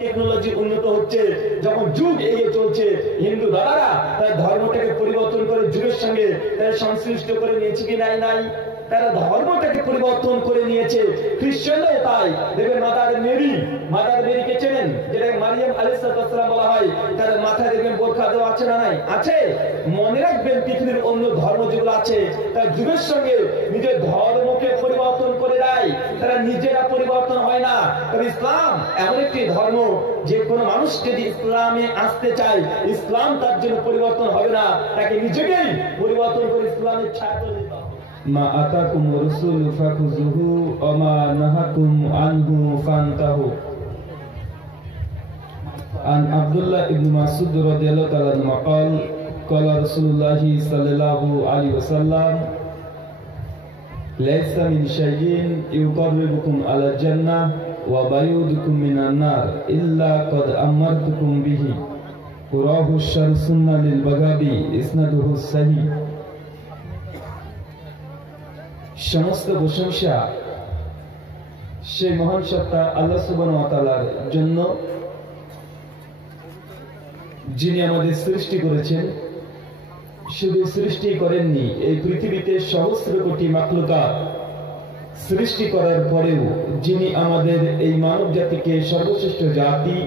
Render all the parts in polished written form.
Technology উন্নত হচ্ছে, যখন যুগ এগিয়ে চলছে, হিন্দু দাদারা তার ধর্মটাকে পরিবর্তন করে যুগের সঙ্গে তারা সংশ্লিষ্ট করে নিয়েছে কি নাই? তারা ধর্মটাকে পরিবর্তন করে নিয়েছে। খ্রিস্টানরাও তাই। দেখবেন মাদার মেরিকে চেনেন, যেটাকে মারিয়াম আলাইহিস সালাম বলা হয়, তার মাথায় দেখবেন বোরখা দেওয়া আছে না নাই? আছে। মনে রাখবেন, পৃথিবীর অন্য ধর্ম যেগুলো আছে তার যুগের সঙ্গে নিজের ধর্মকে পরিবর্তন করে দেয়, তারা নিজেরা পরিবর্তন হয় না। তবে ইসলাম এমন একটি ধর্ম, যে কোনো মানুষ যদি ইসলামে আসতে চায়, ইসলাম তার জন্য পরিবর্তন হবে না, তাকে নিজেকেই পরিবর্তন করে ইসলামের ছায়া দিতে হবে। মা আতাকুম রাসূলু ফাখুযুহু ওয়া মা নাহাকুম আনহু ফান্তাহু। আন আব্দুল্লাহ ইবনে মাসউদ রাদিয়াল্লাহু তাআলা আনহু قال قال رسول الله صلى الله عليه وسلم ليس من شيء يقربكم على الجنة وبيعدكم من النار إلا قد أمرتكم به رواه الشرح السنة للبغوي إسناده صحيح। সমস্ত প্রশংসা সেই মহান সত্তা আল্লাহ সুবহানাহু ওয়া তাআলার জন্য, যিনি আমাদের সৃষ্টি করেছেন। শুধু সৃষ্টি করেননি, এই পৃথিবীতে সহস্র কোটি মাখলুকাত সৃষ্টি করার পরেও যিনি আমাদের এই মানব জাতিকে সর্বশ্রেষ্ঠ জাতি,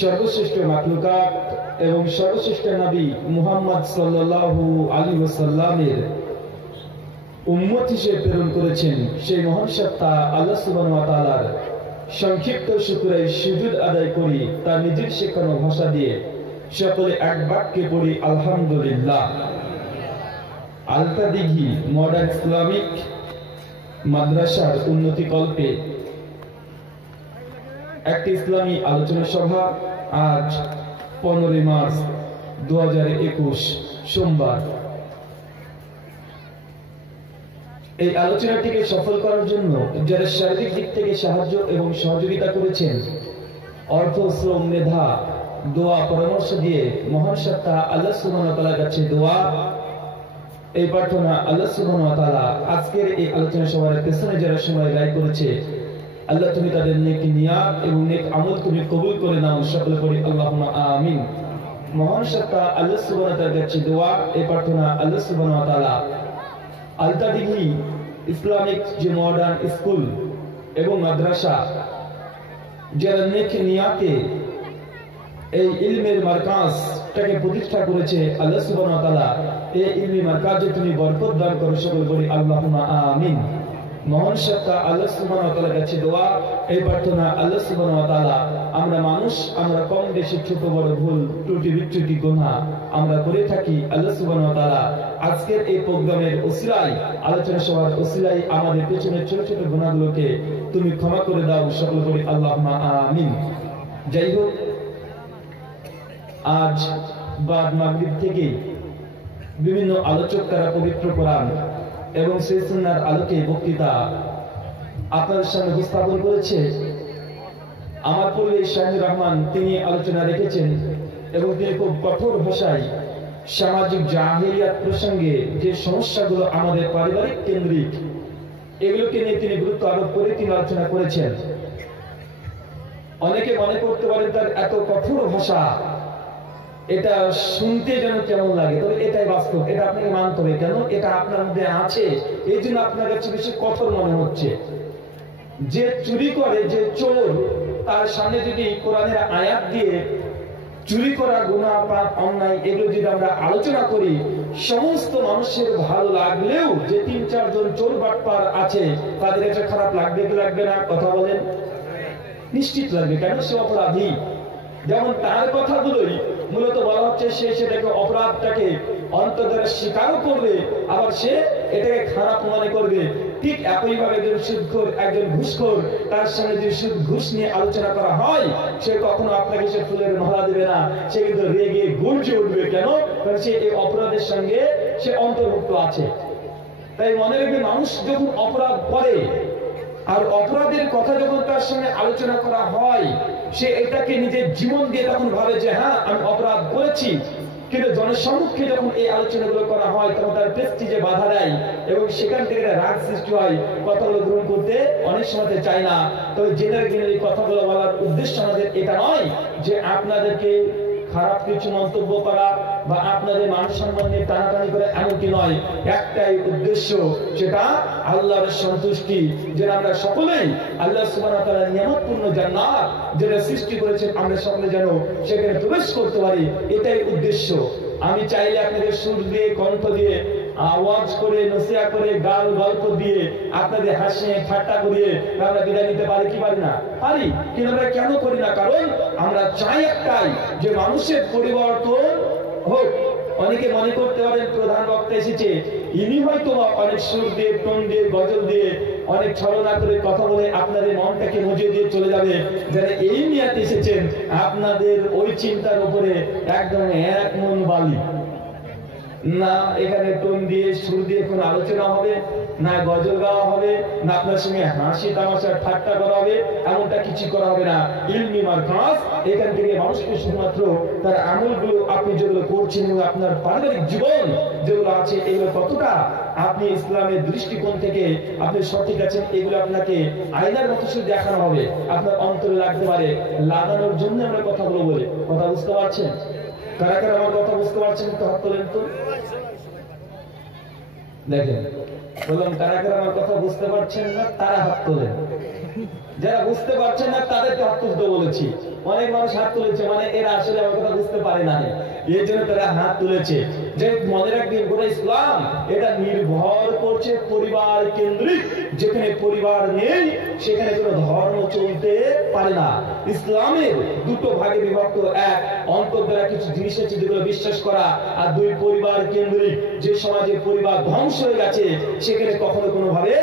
সর্বশ্রেষ্ঠ মাখলুকাত এবং সর্বশ্রেষ্ঠ নবী মুহাম্মদ সাল্লাল্লাহু আলাইহি ওয়াসাল্লামের উম্মত হিসেবে প্রেরণ করেছেন, সেই মহান সত্তা আল্লাহ সুবহানাহু ওয়া তাআলার সংক্ষিপ্ত শুকরিয়া সুজুদ আদায় করি। তার নিজের শেখানো ভাষা দিয়ে সকলে এক বাক্যে পড়ি আলহামদুলিল্লাহ। আলতা দিঘি মডার্ন ইসলামিক মাদ্রাসার উন্নতি কল্পে একটি ইসলামী আলোচনা সভা আজ 15 মার্চ 2021 সোমবার। এই আলোচনাটিকে সফল করার জন্য যারা শারীরিক দিক থেকে সাহায্য এবং সহযোগিতা করেছেন, অর্থ, শ্রম, মেধা, দোয়া, পরামর্শ দিয়ে মহান সত্তা আল্লাহ সুবহানাহু ওয়া তাআলার কাছে দোয়া, এই প্রার্থনা আল্লাহ সুবহানাহু ওয়া তাআলা আজকের এই আলোচনা সভার পেছনে যারা সময় ব্যয় করেছে, আল্লাহ তুমি তাদের নেক নিয়াত এবং নেক আমল তুমি কবুল করে নাও। সকলে পড়ি আল্লাহুম্মা আমিন। মহান সত্তা আল্লাহ সুবহানাহু ওয়া তাআলার কাছে দোয়া, এই প্রার্থনা আল্লাহ সুবহানাহু ওয়া তাআলা আলতা দিঘি ইসলামিক যে মডার্ন স্কুল এবং মাদ্রাসা, যারা নেক নিয়াতে এই ইলমের মারকাজটাকে প্রতিষ্ঠা করেছে, আল্লাহ সুবহানাহু ওয়া তাআলা এই ইলমি মারকাজে তুমি বরকত দান করো। সকলে বলি আল্লাহুম্মা আমিন। মহান সত্তা আল্লাহ সুবহানাহু ওয়া তাআলার কাছে দোয়া, এই প্রার্থনা আল্লাহ সুবহানাহু ওয়া তাআলা, আমরা মানুষ, আমরা কম বেশি ছোট বড় ভুল ত্রুটি বিচ্যুতি গুনাহ আমরা করে থাকি। আল্লাহ সুবহানাহু ওয়া তাআলা আজকের এই প্রোগ্রামের ওসিলায়, আলোচনা সভার ওসিলায় আমাদের পেছনের ছোট ছোট গুনাহগুলোকে তুমি ক্ষমা করে দাও। সকলে বলি আল্লাহুম্মা আমিন। যাই হোক, আজ বাদ মাগরিব থেকে বিভিন্ন আলোচক তারা পবিত্র কোরআন এবং সেই সুন্নাহর আলোকে বক্তৃতা আপনাদের সামনে উপস্থাপন করেছে। আমার পূর্বে শাহিনুর রহমান তিনি আলোচনা রেখেছেন এবং তিনি খুব কঠোর ভাষায় সামাজিক জাহেলিয়াত প্রসঙ্গে যে সমস্যাগুলো আমাদের পারিবারিক কেন্দ্রিক, এগুলোকে নিয়ে তিনি গুরুত্ব আরোপ করে তিনি আলোচনা করেছেন। অনেকে মনে করতে পারেন তার এত কঠোর ভাষা, এটা শুনতে যেন কেমন লাগে, তবে এটাই বাস্তব, এটা আপনাকে মানতে হবে। কেন? এটা আপনার মধ্যে আছে, এই জন্য আপনার কাছে বেশি কঠোর মনে হচ্ছে। যে চুরি করে, যে চোর, তার সামনে যদি কোরআনের আয়াত দিয়ে চুরি করা, গুনাহ, পাপ, অন্যায় এগুলো যদি আমরা আলোচনা করি, সমস্ত মানুষের ভালো লাগলেও যে 3-4 জন চোর বাটপার আছে তাদের এটা খারাপ লাগবে কি লাগবে না? কথা বলেন। নিশ্চিত লাগবে। কেন? সে অপরাধী। যেমন তার কথাগুলোই মূলত বলা হচ্ছে, সে সেটাকে অপরাধটাকে অন্তরে স্বীকারও করবে, আবার সে এটাকে খারাপ মনে করবে। ঠিক একইভাবে একজন সুদখোর, একজন ঘুষখোর, তার সঙ্গে যদি সুদ ঘুষ নিয়ে আলোচনা করা হয়, সে কখনো আপনাকে সে ফুলের মালা দেবে না, সে কিন্তু রেগে গর্জে উঠবে। কেন? কারণ সে এই অপরাধের সঙ্গে সে অন্তর্ভুক্ত আছে। তাই মনে রাখবে, মানুষ যখন অপরাধ করে আর অপরাধের কথা যখন তার সঙ্গে আলোচনা করা হয়, সে এটাকে নিজের জীবন দিয়ে তখন ভাবে যে হ্যাঁ, আমি অপরাধ করেছি। কিন্তু জনসম্মুখে যখন এই আলোচনাগুলো করা হয় তখন তার প্রেস্টিজে বাধা দেয় এবং সেখান থেকে রাগ সৃষ্টি হয়, কথাগুলো গ্রহণ করতে অনেক সময় চায় না। তবে জেনারেল এই কথাগুলো বলার উদ্দেশ্য আমাদের এটা নয় যে আপনাদেরকে খারাপ কিছু মন্তব্য করা বা আপনাদের মান সম্মান নিয়ে টানাটানি করে, এমনকি নয়। একটাই উদ্দেশ্য, সেটা আল্লাহর সন্তুষ্টি, যেন আমরা সকলেই আল্লাহ সুবহানাহু ওয়া তাআলার নিয়ামতপূর্ণ জান্নাত যেটা সৃষ্টি করেছেন আমরা সকলে যেন সেখানে প্রবেশ করতে পারি, এটাই উদ্দেশ্য। আমি চাইলে আপনাদের সুর দিয়ে, কণ্ঠ দিয়ে, আওয়াজ করে, নসিহত করে, গাল গল্প দিয়ে, আপনাদের হাসিয়ে ঠাট্টা করিয়ে আমরা বিদায় নিতে পারি কি পারি না? পারি। কিন্তু আমরা কেন করি না? কারণ আমরা চাই একটাই, যে মানুষের পরিবর্তন হোক। অনেকে মনে করতে পারেন প্রধান বক্তা এসেছে, ইনি হয়তো অনেক সুর দিয়ে, টোন দিয়ে, গজল দিয়ে, অনেক ছলনা করে কথা বলে আপনাদের মনটাকে মজে দিয়ে চলে যাবে। যারা এই নিয়াতে এসেছেন, আপনাদের ওই চিন্তার উপরে একদম এক মন বালি না। এখানে টোন দিয়ে, সুর দিয়ে কোন আলোচনা হবে না, গজল গাওয়া হবে না, আপনার সঙ্গে হাসি তামাশা ঠাট্টা করা হবে, এমনটা কিছু করা হবে না। ইলমি মারকাজ, এখান থেকে মানুষকে শুধুমাত্র তার আমলগুলো আপনি যেগুলো করছেন এবং আপনার পারিবারিক জীবন যেগুলো আছে, এগুলো কতটা আপনি ইসলামের দৃষ্টিকোণ থেকে আপনি সঠিক আছেন, এগুলো আপনাকে আয়নার মতো শুধু দেখানো হবে, আপনার অন্তরে লাগতে পারে। লাগানোর জন্য আমরা কথাগুলো বলি। কথা বুঝতে পারছেন? কারা কারা আমার কথা বুঝতে পারছেন? তো হাত তোলেন তো। দেখেন, বললাম কারা কারা আমার কথা বুঝতে পারছেন না তারা হাত তোলেন। যারা বুঝতে পারছেন না তাদেরকে হাত তুলতে বলেছি। অনেক মানুষ হাত তুলেছে, মানে এরা আসলে আমার কথা বুঝতে পারে না, এই জন্য তারা হাত তুলেছে। যে মনে রাখবেন, গোটা ইসলাম এটা নির্ভর করছে পরিবার কেন্দ্রিক। যেখানে পরিবার নেই সেখানে কোনো ধর্ম চলতে পারে না। ইসলামের দুটো ভাগে বিভক্ত, এক অন্তর দ্বারা কিছু জিনিস আছে যেগুলো বিশ্বাস করা, আর দুই পরিবার কেন্দ্রিক। যে সমাজে পরিবার ধ্বংস হয়ে গেছে সেখানে কখনো কোনো ভাবে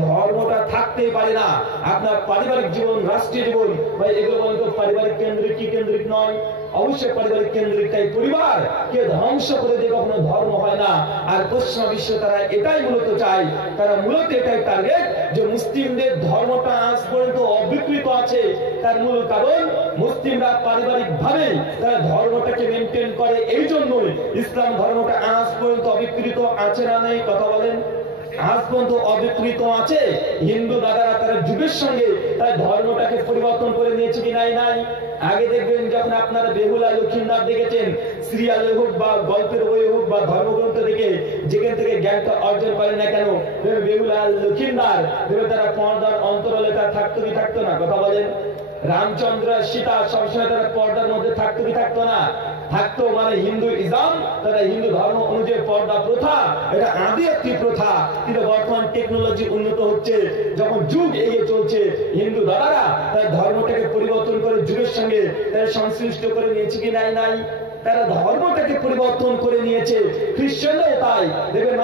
ধর্মটা থাকতেই পারে না। আপনার পারিবারিক জীবন, রাষ্ট্রীয় জীবন, ভাই এগুলো বলতো পারিবারিক কেন্দ্রিক কি কেন্দ্রিক নয়? অবশ্যই পারিবারিক কেন্দ্রিক। তাই পরিবার কে ধ্বংস করে দিয়ে কখনো ধর্ম হয় না। আর পশ্চিমা বিশ্ব তারা এটাই মূলত চায়, তারা মূলত এটাই টার্গেট, যে মুসলিমদের ধর্মটা আজ পর্যন্ত অবিকৃত আছে। তার মূল কারণ মুসলিমরা পারিবারিক ভাবে তারা ধর্মটাকে মেনটেন করে, এই জন্যই ইসলাম ধর্মটা আজ পর্যন্ত অবিকৃত আছে না নেই? কথা বলেন। আজ পর্যন্ত অবিকৃত আছে। হিন্দু দাদারা তারা যুগের সঙ্গে তার ধর্মটাকে পরিবর্তন করে নিয়েছে কি নাই? নাই। আগে দেখবেন যখন আপনারা বেহুলা লক্ষিণদার দেখেছেন, সিরিয়ালে হোক বা গল্পের বই হোক বা ধর্মগ্রন্থ দেখে যেখান থেকে জ্ঞানটা অর্জন করে না কেন, বেহুলা লক্ষিণদার দেখবে তারা পর্দার অন্তরালে তারা থাকতো কি থাকতো না? কথা বলেন। রামচন্দ্র সীতা সবসময় তারা পর্দার মধ্যে থাকতো কি থাকতো না? থাকতো। মানে হিন্দু ইসলাম, তারা হিন্দু ধর্ম অনুযায়ী পর্দা প্রথা, এটা আদি একটি প্রথা। কিন্তু বর্তমান টেকনোলজি উন্নত হচ্ছে, যখন যুগ এগিয়ে চলছে, হিন্দু দাদারা তার ধর্মটাকে পরিবর্তন করে যুগের সঙ্গে তারা সংশ্লিষ্ট করে নিয়েছে কি নাই? নাই। তারা ধর্মটাকে পরিবর্তন করে নিয়েছে। খ্রিস্টানরাও তাই। দেখবেন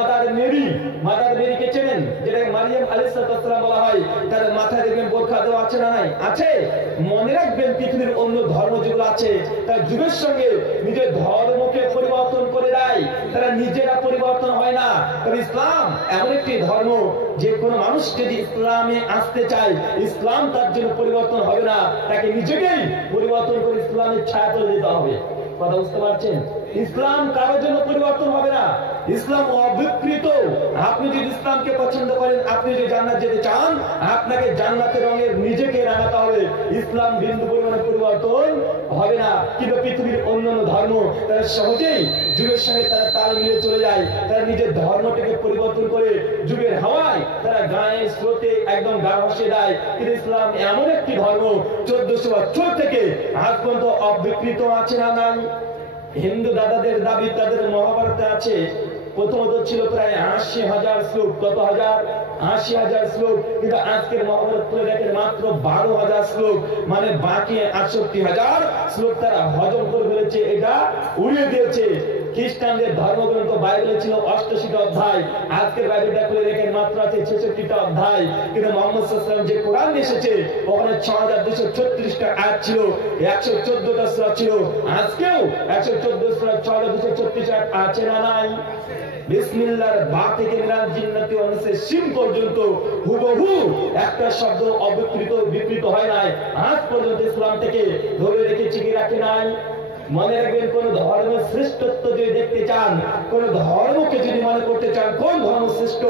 মাদার মেরিকে চেনেন, যেটাকে মারিয়াম আলাইহিস সালাম বলা হয়, তার মাথায় দেখবেন বোরখা দেওয়া আছে না নাই? আছে। মনে রাখবেন, পৃথিবীর অন্য ধর্ম যেগুলো আছে তার যুগের সঙ্গে নিজের ধর্মকে পরিবর্তন করে দেয়, তারা নিজেরা পরিবর্তন হয় না। তবে ইসলাম এমন একটি ধর্ম, যে কোনো মানুষ যদি ইসলামে আসতে চায়, ইসলাম তার জন্য পরিবর্তন হবে না, তাকে নিজেকেই পরিবর্তন করে ইসলামের ছায়া তুলে দিতে হবে। কথা বুঝতে পারছেন? ইসলাম কারোর জন্য পরিবর্তন হবে না। ইসলাম অবিকৃত। আপনি যদি ইসলামকে পছন্দ করেন, আপনি যদি জান্নাত যেতে চান, আপনাকে জান্নাতের রঙের নিজেকে রাঙাতে হবে। ইসলাম বিন্দু পরিমাণে পরিবর্তন হবে না। কিন্তু পৃথিবীর অন্যান্য ধর্ম তারা সহজেই যুগের সঙ্গে তারা তাল মিলিয়ে চলে যায়। তারা নিজের ধর্মটাকে পরিবর্তন করে যুগের হাওয়ায় তারা গায়ে স্রোতে একদম গা ভাসিয়ে দেয়। কিন্তু ইসলাম এমন একটি ধর্ম 1400 বছর থেকে আজ পর্যন্ত অবিকৃত আছে না নাই? হিন্দু দাদাদের দাবি তাদের মহাভারতে আছে, প্রথমত ছিল প্রায় 80,000 শ্লোক। কত হাজার? 80,000 শ্লোক। কিন্তু আজকের মহাভারত খুলে দেখেন মাত্র 12,000 শ্লোক। মানে বাকি 68,000 শ্লোক তারা হজম করে ফেলেছে, এটা উড়িয়ে দিয়েছে। খ্রিস্টানদের ধর্মগ্রন্থ বাইবেলে ছিল 88টা অধ্যায়, আজকের বাইবেলটা খুলে দেখেন মাত্র আছে 66টা অধ্যায়। কিন্তু মুহাম্মদ সাল্লাল্লাহু আলাইহি ওয়াসাল্লাম যে কোরআন এসেছে ওখানে 6236টা আয়াত ছিল, 114টা সূরা ছিল। আজকেও 114 সূরা 6236 আয়াত আছে না নাই? বিসমিল্লাহর বা থেকে মিনাল জিন্নাতি ওয়ান নাসে সিন পর্যন্ত হুবহু একটা শব্দ অবিকৃত বিকৃত হয় নাই। আজ পর্যন্ত ইসলাম থেকে ধরে রেখেছে কি রাখে নাই? মনে রাখবেন, কোন ধর্মের শ্রেষ্ঠত্ব যদি দেখতে চান, কোন ধর্মকে যদি মনে করতে চান কোন ধর্ম শ্রেষ্ঠ,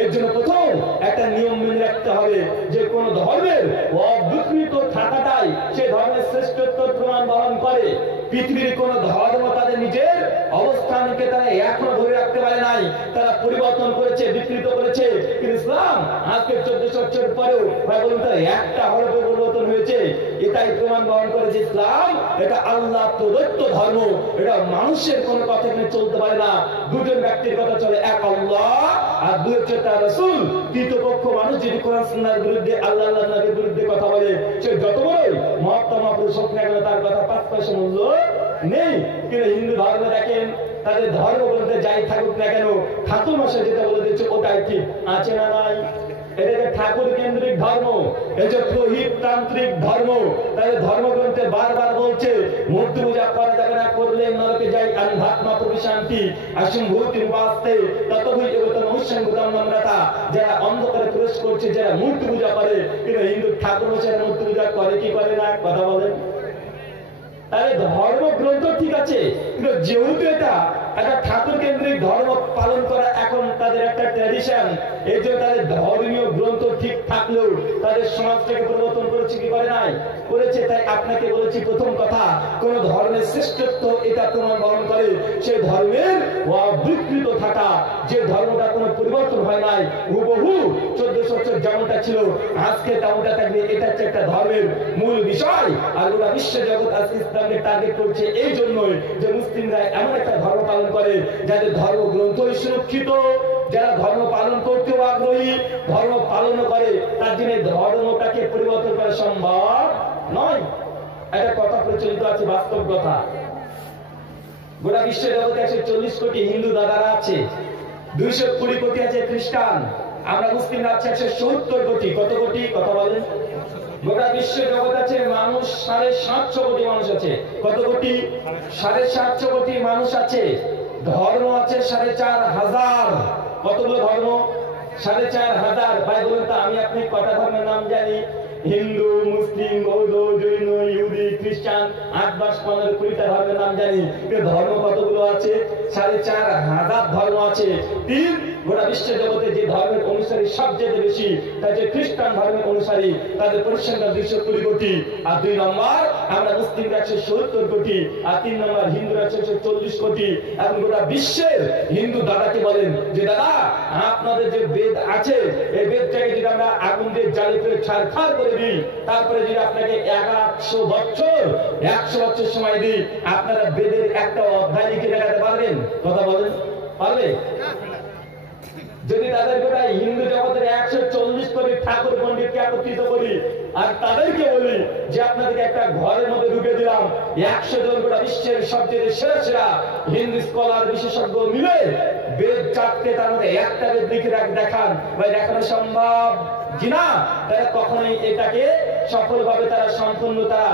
এর জন্য প্রথম একটা নিয়ম মেনে রাখতে হবে যে কোন ধর্মের অবিকৃত থাকাটাই সে ধর্মের শ্রেষ্ঠত্ব প্রমাণ বহন করে। পৃথিবীর কোন ধর্ম তাদের নিজের অবস্থানকে তারা এখনো ধরে রাখতে পারে নাই, তারা পরিবর্তন করেছে, বিকৃত করেছে। কিন্তু ইসলাম আজকে 1400 বছর পরেও ভাই বলুন তার একটা হলো পরিবর্তন হয়েছে। এটাই প্রমাণ বহন করে যে ইসলাম এটা আল্লাহ প্রদত্ত ধর্ম, এটা মানুষের কোনো কথা এখানে চলতে পারে না। দুজন ব্যক্তির কথা চলে, এক আল্লাহ আর দুই হচ্ছে তার রাসূল। তৃতীয় পক্ষ মানুষ যদি কোরআন সুন্নাহর বিরুদ্ধে, আল্লাহ নবীর বিরুদ্ধে কথা বলে, সে যত বড়ই মহাত্মা মহাপুরুষ হোক না কেন, তার কথা 5 পয়সা মূল্য নেই। কিন্তু হিন্দু ধর্ম দেখেন, তাদের ধর্ম বলতে যাই থাকুক না কেন, ঠাকুর মশাই যেটা বলে দিচ্ছে ওটাই ঠিক, আছে না নাই? এটা ঠাকুর কেন্দ্রিক ধর্ম, এই যে প্রহিততান্ত্রিক ধর্ম। তাদের ধর্মগ্রন্থে বারবার বলছে মূর্তি পূজা করা যাবে না, করলে নরকে যাই আধ্যাত্মা প্রবিশান্তি অসম্ভূতি বাস্তে ততই এগোতম উৎসঙ্গতম নম্রতা। যারা অন্ধকারে প্রবেশ করছে, যারা মূর্তি পূজা করে, কিন্তু হিন্দু ঠাকুর মশাই মূর্তি পূজা করে কি করে না, কথা বলেন? তাহলে ধর্মগ্রন্থ ঠিক আছে, কিন্তু যেহেতু এটা একটা ঠাকুর কেন্দ্রিক ধর্ম পালন করা এখন তাদের একটা ট্র্যাডিশন, এই জন্য তাদের ধর্মীয় গ্রন্থ ঠিক থাকলেও তাদের সমাজটাকে পরিবর্তন করেছে কি করে নাই? করেছে। তাই আপনাকে বলেছি প্রথম কথা, কোন ধর্মের শ্রেষ্ঠত্ব এটা প্রমাণ বহন করে সেই ধর্মের অবিকৃত থাকা, যে ধর্মটা কোনো পরিবর্তন হয় নাই, হুবহু 1400 বছর যেমনটা ছিল আজকে তেমনটা থাকবে। এটা হচ্ছে একটা ধর্মের মূল বিষয়। আর গোটা বিশ্ব জগৎ আজকে ইসলামকে টার্গেট করছে এই জন্যই যে মুসলিমরা এমন একটা ধর্ম পালন করে যাদের ধর্মগ্রন্থ সুরক্ষিত, যারা ধর্ম পালন করতেও আগ্রহী, ধর্ম পালন করে, তার জন্য ধর্মটাকে পরিবর্তন করা সম্ভব নয়। একটা কথা প্রচলিত আছে, বাস্তব কথা। গোটা বিশ্ব জগতে 140 কোটি হিন্দু দাদারা আছে, 220 কোটি আছে খ্রিস্টান, আমরা মুসলিমরা আছে 170 কোটি। কত কোটি কথা বলেন? গোটা বিশ্ব জগৎ আছে মানুষ 750 কোটি মানুষ আছে। কত কোটি? 750 কোটি মানুষ আছে। ধর্ম আছে 4500। কতগুলো ধর্ম? 4500। ভাই বলুন তো, আমি আপনি কটা ধর্মের নাম জানি? হিন্দু, মুসলিম, বৌদ্ধ, জৈন, ইহুদি, খ্রিস্টান, 8, 10, 15, 20টা ধর্মের নাম জানি। ধর্ম কতগুলো আছে? 4500 ধর্ম আছে। গোটা বিশ্ব জগতে যে ধর্মের অনুসারী সবচেয়ে বেশি, তাই যে খ্রিস্টান ধর্মের অনুসারী, তাদের পরিসংখ্যান 220 কোটি। আর 2 নম্বর আমরা মুসলিমরা 170 কোটি, আর 3 নম্বর হিন্দুরা 140 কোটি। এখন গোটা বিশ্বের হিন্দু দাদাকে বলেন যে দাদা, আপনাদের যে বেদ আছে, এই বেদটাকে যদি আমরা আগুন দিয়ে জ্বালিয়ে ফেলে ছারখার করে দিই, তারপরে যদি আপনাকে 100 বছর সময় দিই, আপনারা বেদের একটা অধ্যায় লিখে দেখাতে পারবেন? কথা বলেন, পারবে? যদি তাদের গোটা হিন্দু জগতের 140 কোটি ঠাকুর পণ্ডিতকে একত্রিত করি, আর তাদেরকে বলি যে আপনাদেরকে একটা ঘরের মধ্যে ঢুকে দিলাম, 100 জন গোটা বিশ্বের সবচেয়ে সেরা সেরা হিন্দু স্কলার বিশেষজ্ঞ মিলে বেদ 4টে, তার মধ্যে একটা বেদ লিখে দেখান, ভাই দেখানো সম্ভব কিনা? তারা কখনোই এটাকে সফলভাবে তারা সম্পূর্ণ তারা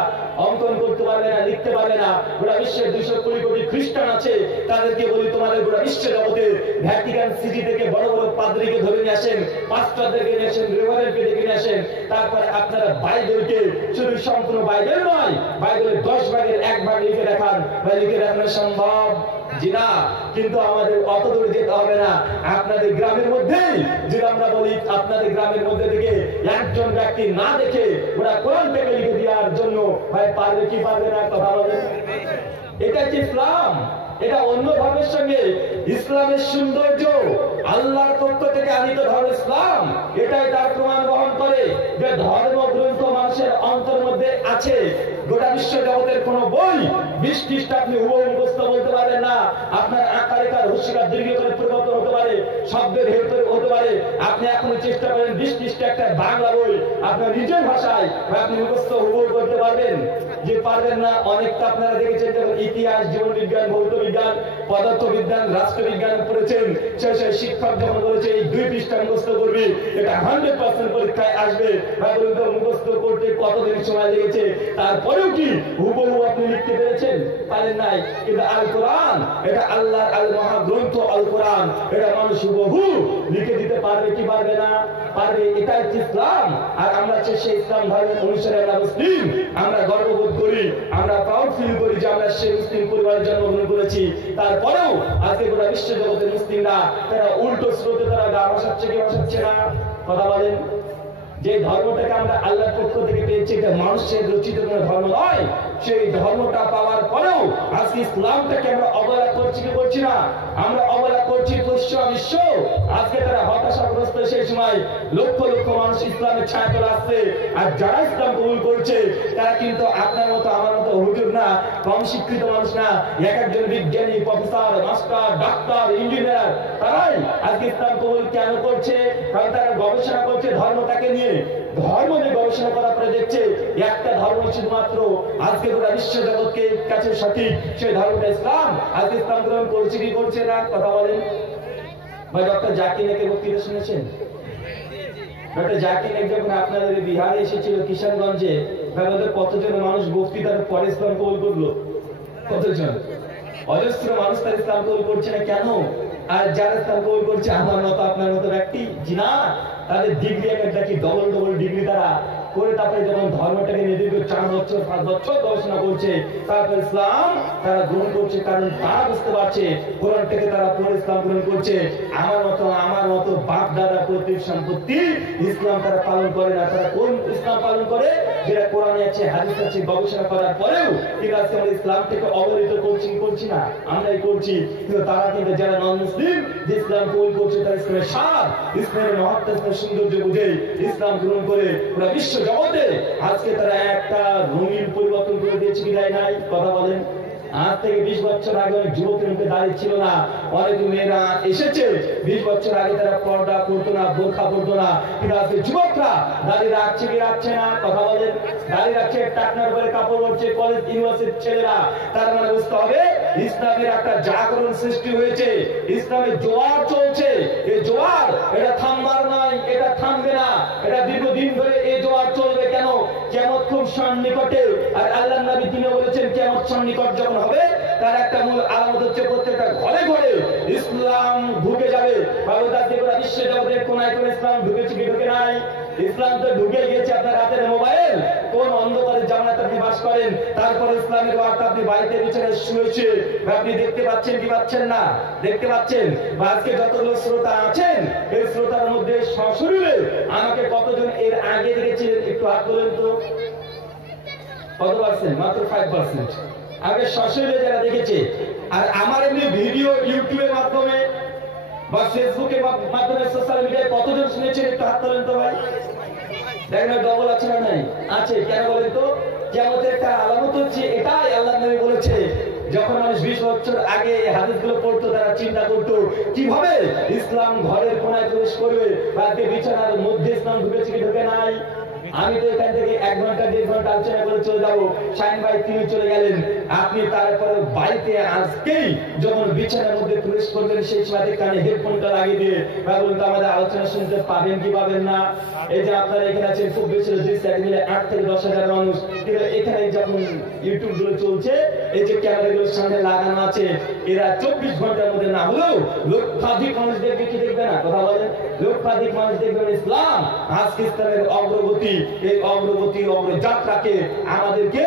অঙ্কন করতে পারবে না, লিখতে পারবে না। গোটা বিশ্বের 220 কোটি খ্রিস্টান আছে, তাদেরকে বলি তোমাদের গোটা বিশ্ব জগতে ভ্যাটিকান সিটি থেকে বড় বড় পাদ্রীকে ধরে নিয়ে আসেন, পাস্টরদেরকে নিয়ে আসেন, রেভারেন্ডকে ডেকে নিয়ে আসেন, তারপরে আপনারা বাইবেলকে শুধু সম্পূর্ণ বাইবেল নয়, বাইবেলের 10 ভাগের 1 ভাগ লিখে দেখান, ভাই লিখে দেখানো সম্ভব জি না? কিন্তু আমাদের অত দূরে যেতে হবে না। আপনাদের গ্রামের মধ্যেই যদি আমরা বলি, আপনাদের গ্রামের মধ্যে থেকে একজন ব্যক্তি না দেখে ওরা কোরআন থেকে লিখে দেওয়ার জন্য, ভাই পারবে কি পারবে না? কথা বলেন। এটা হচ্ছে ইসলাম। এটা অন্য ধর্মের সঙ্গে ইসলামের সৌন্দর্য, আল্লাহর পক্ষ থেকে আনিত ধর্ম ইসলাম, এটাই তার প্রমাণ বহন করে যে ধর্মগ্রন্থ মানুষের অন্তর মধ্যে আছে। গোটা বিশ্ব জগতের কোন বই 20 খ্রিস্ট আপনি হুবহু মুখস্থ বলতে পারেন না। আপনার আকার রেখার হুশিকার দীর্ঘ করে পরিবর্তন হতে পারে, শব্দের হেরফের হতে পারে। আপনি এখনো চেষ্টা করেন 20 খ্রিস্ট একটা বাংলা বই আপনার নিজের ভাষায় আপনি মুখস্থ হুবহু করতে পারবেন? যে পারবেন না। অনেকটা আপনারা দেখেছেন যেমন ইতিহাস, জীবন বিজ্ঞান, ভৌত বিজ্ঞান, পদার্থ বিজ্ঞান, রাষ্ট্রবিজ্ঞান পড়েছেন, সেই শিক্ষক যখন বলেছে এই 2 পৃষ্ঠা মুখস্থ করবি, এটা 100% পরীক্ষায় আসবে, ভাই বলুন তো মুখস্থ করতে কতদিন সময় লেগেছে? তারপরেও কি হুবহু আপনি লিখতে পেরেছেন? পারেন নাই। কিন্তু আল কোরআন, এটা আল্লাহর আল মহাগ্রন্থ আল কোরআন, এটা মানুষ হুবহু লিখে দিতে পারবে কি পারবে না? পারবে। এটা হচ্ছে ইসলাম। আর আমরা সেই ইসলাম ধর্মের অনুসারে আমরা মুসলিম, আমরা গর্ববোধ করি, আমরা প্রাউড ফিল করি যে আমরা সেই মুসলিম তারপরেও আজকে গোটা বিশ্ব জগতের মুসলিমরা তারা উল্টো স্রোতে তারা গা ভাসাচ্ছে কি ভাসাচ্ছে না? কথা বলেন। যে ধর্মটাকে আমরা আল্লাহর পক্ষ থেকে পেয়েছি, এটা মানুষের রচিত কোনো ধর্ম নয়। সেই ধর্মটা পাওয়ার পরেও আজকে ইসলামটাকে আমরা অবহেলা করছি কি করছি না? আমরা অবহেলা করছি। পশ্চিমা বিশ্ব আজকে তারা হতাশাগ্রস্ত। সেই সময় লক্ষ লক্ষ মানুষ ইসলামের ছায়া তলে আসছে, আর যারা ইসলাম কবুল করছে তারা কিন্তু আপনার মতো আমার মতো হুজুর না, কম শিক্ষিত মানুষ না। এক একজন বিজ্ঞানী, প্রফেসর, মাস্টার, ডাক্তার, ইঞ্জিনিয়ার, তারাই আজকে ইসলাম কবুল কেন করছে? কারণ তারা গবেষণা করছে ধর্মটাকে নিয়ে। ধর্ম নিয়ে গবেষণা করার পরে দেখছে একটা ধর্ম শুধুমাত্র আজকে গোটা বিশ্ব জগৎকে কাছে সঠিক, সেই ধর্মটা ইসলাম। আজকে ইসলাম গ্রহণ করছে কি করছে না? কথা বলেন ভাই। ডক্টর জাকির নাইকের বক্তৃতা শুনেছেন? ডক্টর জাকির নাইক যখন আপনাদের বিহারে এসেছিল কিষানগঞ্জে, কতজন মানুষ বক্তৃতার পরে ইসলাম কবুল করলো? কতজন? অজস্র মানুষ তার ইসলাম কবুল করছে না। কেন? আর যারা ইসলাম কবুল করছে আমার মতো আপনার মতো ব্যক্তি, জি না, তাদের ডিগ্রি একটা কি ডবল ডবল ডিগ্রি তারা করে তারপরে যখন ধর্মটাকে নিয়ে 4 বছর 5 বছর গবেষণা করছে, তারপর ইসলাম তারা গ্রহণ করছে। কারণ তারা বুঝতে পারছে কোরআন থেকে তারা পড়ে ইসলাম গ্রহণ করছে। আমার মতো বাপ দাদা পৈতৃক সম্পত্তি ইসলাম তারা পালন করে না। তারা কোন ইসলাম পালন করে? যেটা কোরআনে আছে, হাদিস আছে। গবেষণা করার পরেও ঠিক আছে আমরা ইসলাম থেকে অবহেলিত করছি না, আমরাই করছি। কিন্তু তারা কিন্তু যারা নন মুসলিম যে ইসলাম কবুল করছে, তারা ইসলামের সার, ইসলামের মহত্ব, ইসলামের সৌন্দর্য বুঝে ইসলাম গ্রহণ করে পুরো বিশ্ব জগতে আজকে তারা একটা রঙিন পরিবর্তন করে দিয়েছে কি দেয় নাই? কথা বলেন। আজ থেকে 20 বছর আগে অনেক যুবকের মুখে দাড়ি ছিল না, অনেক মেয়েরা এসেছে 20 বছর আগে তারা পর্দা করতো না, বোরখা পরতো না। কিন্তু আজকে যুবকরা দাড়ি রাখছে কি রাখছে না? কথা বলেন। দাড়ি রাখছে, টাকনার পরে কাপড় পরছে, কলেজ ইউনিভার্সিটির ছেলেরা। তার মানে বুঝতে হবে ইসলামের একটা জাগরণ সৃষ্টি হয়েছে, ইসলামের জোয়ার চলছে। এই জোয়ার এটা থামবার নয়, এটা থামবে না, এটা দীর্ঘদিন ধরে এই জোয়ার চলবে। কেন? কিয়ামত খুব সন্নিকটে। আর আল্লাহর নবী তিনি বলেছেন কিয়ামত সন্নিকট যখন হবে তার একটা মূল আলামত হচ্ছে প্রত্যেকটা ঘরে ঘরে ইসলাম ঢুকে যাবে। বিশ্ব জগতের কোনায় কোন ইসলাম ঢুকেছে কি ঢুকে নাই? ইসলাম তো ঢুকে গিয়েছে আপনার হাতের মোবাইল। কোন অন্ধকারের জামানাতে আপনি বাস করেন, তারপর ইসলামের বার্তা আপনি বাড়িতে বিছানায় শুয়েছে আপনি দেখতে পাচ্ছেন কি পাচ্ছেন না? দেখতে পাচ্ছেন। বা আজকে যত লোক শ্রোতা আছেন, এই শ্রোতার মধ্যে সশরীরে আমাকে কতজন এর আগে দেখেছিলেন? একটু হাত তোলেন তো। কত পার্সেন্ট? মাত্র 5%। আগে সশরীরে যারা দেখেছে। আর আমার এমনি ভিডিও ইউটিউবের মাধ্যমে বা ফেসবুকের মাধ্যমে সোশ্যাল মিডিয়ায় কতজন শুনেছেন? একটু হাত তোলেন তো ভাই। দেখেন ডবল আছে না? নাই আছে। কেন বলেন তো? কিয়ামতের একটা আলামত হচ্ছে এটাই। আল্লাহর নবী বলেছে যখন মানুষ 20 বছর আগে হাদিসগুলো পড়তো, তারা চিন্তা করতো কিভাবে ইসলাম ঘরের কোনায় প্রবেশ করবে, রাতে বিছানার মধ্যে ইসলাম ঢুকেছে কি ঢুকে নাই। আমি তো এখান থেকে 1 ঘন্টা 1.5 ঘন্টা আলোচনা করে চলে যাবো, শাহিন ভাই তিনি চলে গেলেন। আপনি তারপরে বাড়িতে আজকেই যখন বিছানার মধ্যে প্রবেশ করবেন, সেই সময় কানে হেডফোনটা লাগিয়ে দিয়ে বলুন তো আমাদের আলোচনা শুনতে পাবেন কি পাবেন না? এই যে আপনারা এখানে আছেন খুব বেশি 2 মিলে 8 থেকে 10,000 মানুষ। কিন্তু এখানে যখন ইউটিউব গুলো চলছে, এই যে ক্যামেরাগুলো সামনে লাগানো আছে, এরা 24 ঘন্টার মধ্যে না হলেও লক্ষাধিক মানুষ দেখবে কি দেখবে না? কথা বলেন। লক্ষাধিক মানুষ দেখবেন ইসলাম। আজকে ইসলামের অগ্রগতি, এই অগ্রগতি অগ্রযাত্রাকে আমাদেরকে